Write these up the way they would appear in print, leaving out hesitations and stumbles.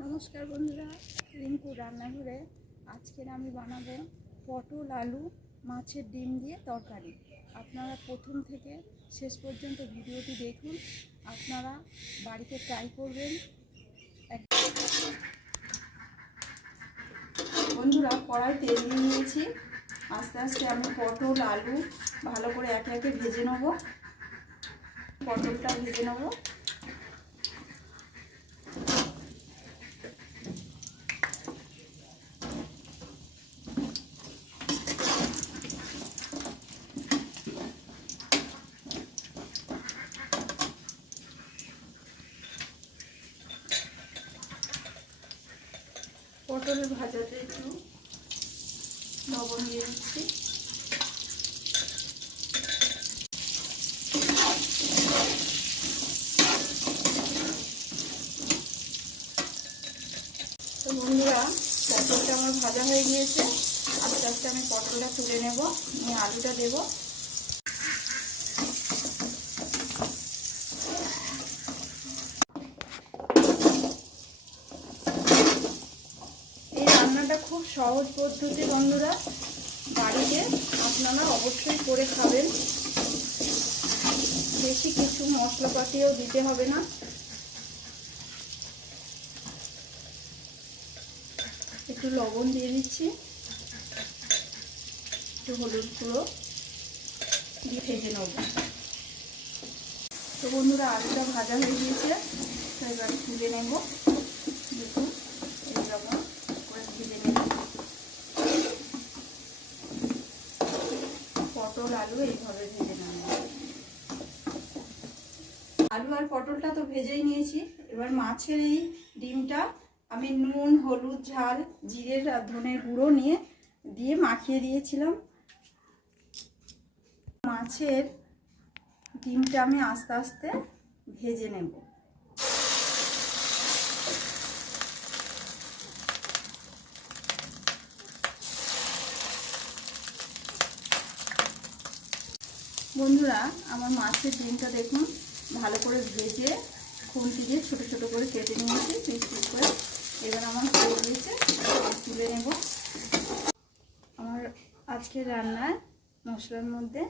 নমস্কার বন্ধুরা, রিঙ্কু রান্নাঘরে আজকের আমি বানাবো পটল আলু মাছের ডিম দিয়ে তরকারি। আপনারা প্রথম থেকে শেষ পর্যন্ত ভিডিওটি দেখুন, আপনারা বাড়িতে ট্রাই করবেন। বন্ধুরা, কড়াই তেল দিয়ে নিয়েছি। আস্তে আস্তে আমি পটল আলু ভালো করে একে একে ভেজে নেব। পটলটা ভেজে নেব। পটলের ভাজাতে একটু লবণ দিয়ে দিচ্ছি। তো বন্ধুরা, পটলটা আমার ভাজা হয়ে গিয়েছে। আস্তে আস্তে আমি পটলটা তুলে নেব, নিয়ে আলুটা দেব। এই রান্নাটা খুব সহজ পদ্ধতি বন্ধুরা, বাড়িতে আপনারা অবশ্যই করে খাবেন। বেশি কিছু মশলাপাতিও দিতে হবে না। একটু লবণ দিয়ে দিচ্ছি, একটু হলুদ গুঁড়ো দিয়ে ভেজে নেব। তো বন্ধুরা, আলুটা ভাজা হয়ে গিয়েছে, তো এবার তুলে নেব। দেখুন এইরকম করে ভেজে নেব। পটল আলু এইভাবে ভেজে নেব। আলু আর পটলটা তো ভেজেই নিয়েছি। এবার মাছের এই ডিমটা আমি নুন, হলুদ, ঝাল, জিরের আর ধনের গুঁড়ো দিয়ে মাখিয়ে দিয়েছিলাম। মাছের ডিমটা আমি আস্তে আস্তে ভেজে নেব। বন্ধুরা, আমার মাছের ডিমটা দেখুন ভালো করে ভেজে খুন্তি দিয়ে ছোটো ছোটো করে কেটে নিয়েছি পিস পিস করে। এবার আমার হয়ে গিয়েছে, তুলে নেব। আমার আজকের রান্নায় মশলার মধ্যে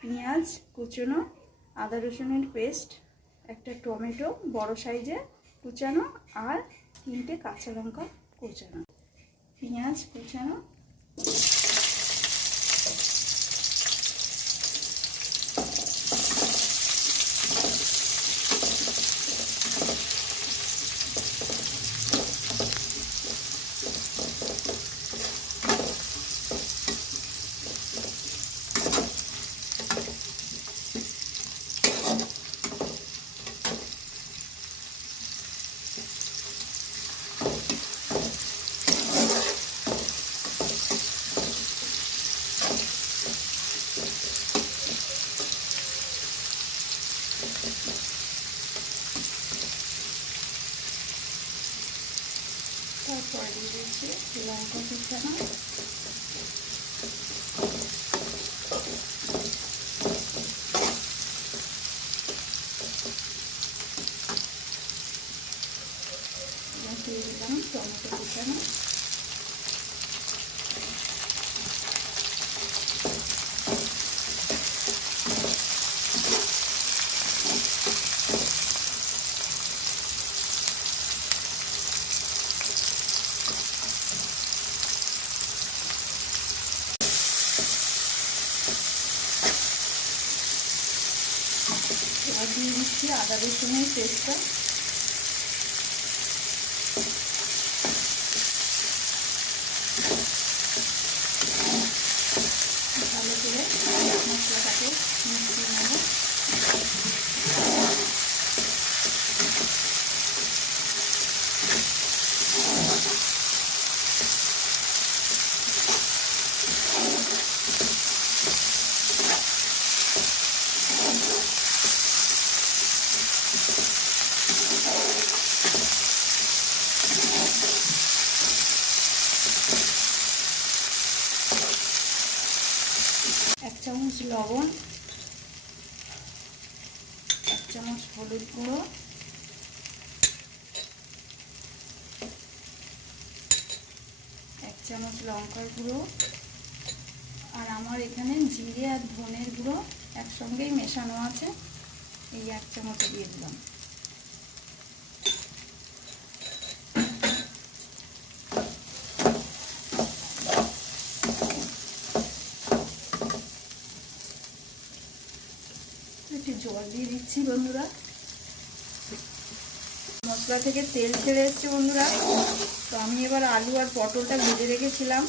পেঁয়াজ কুচনো, আদা রসুনের পেস্ট, একটা টমেটো বড় সাইজে কুচানো, আর 3টে কাঁচা লঙ্কা কুচানো, পেঁয়াজ কুচানো, তারপরে দিয়ে দিচ্ছি লঙ্কা কুচানো, দিয়ে দিলাম টমেটো কুচানো, এবার দিয়ে দিচ্ছি আদা রসুনের পেস্টটা, ভালো করে মশলাটাকে মিশিয়ে নেব। এক চামচ লবণ, 1 চামচ হলুদ গুঁড়ো, চামচ লঙ্কার গুঁড়ো, আর আমার এখানে জিরে আর ধনের গুঁড়ো একসঙ্গেই মেশানো আছে, এই 1 চামচ দিয়ে দিলাম। একটু জল দিয়ে দিচ্ছি বন্ধুরা। মশলা থেকে তেল ছেড়ে এসছে বন্ধুরা। তো আমি এবার আলু আর পটলটা ভেজে রেখেছিলাম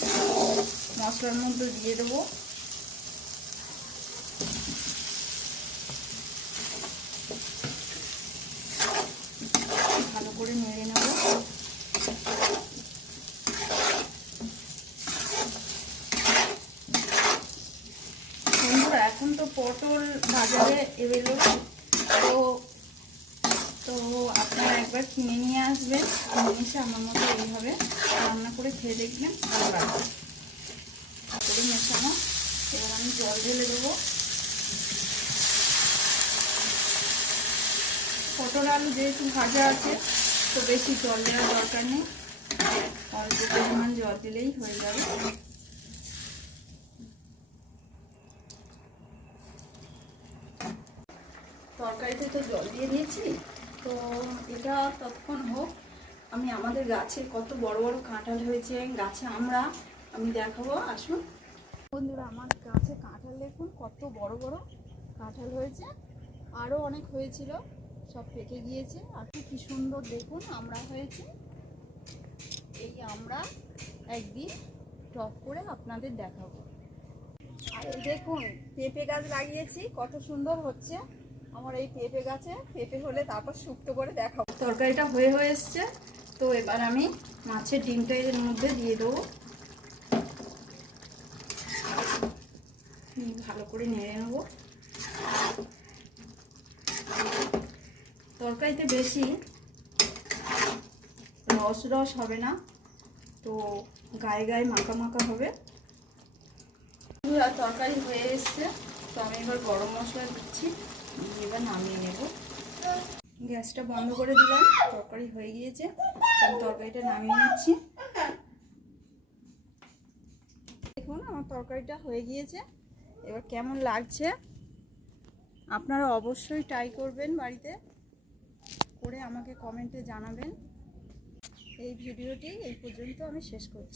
মশলার মধ্যে দিয়ে দেবো। ভালো করে নেড়ে নেব। বন্ধুরা এখন তো পটল বাজারে অ্যাভেলেবল, তো আপনারা একবার কিনে নিয়ে আসবেন, কিনে এসে আমার মতো এইভাবে রান্না করে খেয়ে দেখবেন, ভালো লাগবে। করে মেশানো। এবার আমি জল ঢেলে দেবো। পটল আলু যেহেতু ভাজা আছে, তো বেশি জল দেওয়ার দরকার নেই, অল্প পরিমাণ জল দিলেই হয়ে যাবে। তরকারিতে তো জল দিয়ে দিয়েছি, তো এটা ততক্ষণ হোক। আমি আমাদের গাছে কত বড় বড় কাঁঠাল হয়েছে, গাছে আমি দেখাবো, আসুন বন্ধুরা। আমার গাছে কাঁঠাল দেখুন, কত বড় বড় কাঁঠাল হয়েছে, আরও অনেক হয়েছিল, সব পেকে গিয়েছে। আর কি সুন্দর দেখুন আমরা হয়েছে। এই আমরা একদিন টক করে আপনাদের দেখাবো। আর এই দেখুন পেঁপে গাছ লাগিয়েছি, কত সুন্দর হচ্ছে আমার এই পেঁপে গাছে। পেঁপে হলে তারপর শুক্তো করে দেখাবো। তরকারিটা হয়ে এসছে, তো এবার আমি মাছের ডিমটা এর মধ্যে দিয়ে দেবো। ভালো করে নেড়ে নেবো। তরকারিতে বেশি রস হবে না, তো গায়ে গায়ে মাখা মাখা হবে। তরকারি হয়ে এসছে, তো আমি এবার গরম মশলা দিচ্ছি, এবার নামিয়ে নেব। গ্যাসটা বন্ধ করে দিলাম, তরকারি হয়ে গিয়েছে, আমি তরকারিটা নামিয়ে নিচ্ছি। দেখুন আমার তরকারিটা হয়ে গিয়েছে, এবার কেমন লাগছে আপনারা অবশ্যই ট্রাই করবেন বাড়িতে করে, আমাকে কমেন্টে জানাবেন। এই ভিডিওটি এই পর্যন্ত আমি শেষ করছি।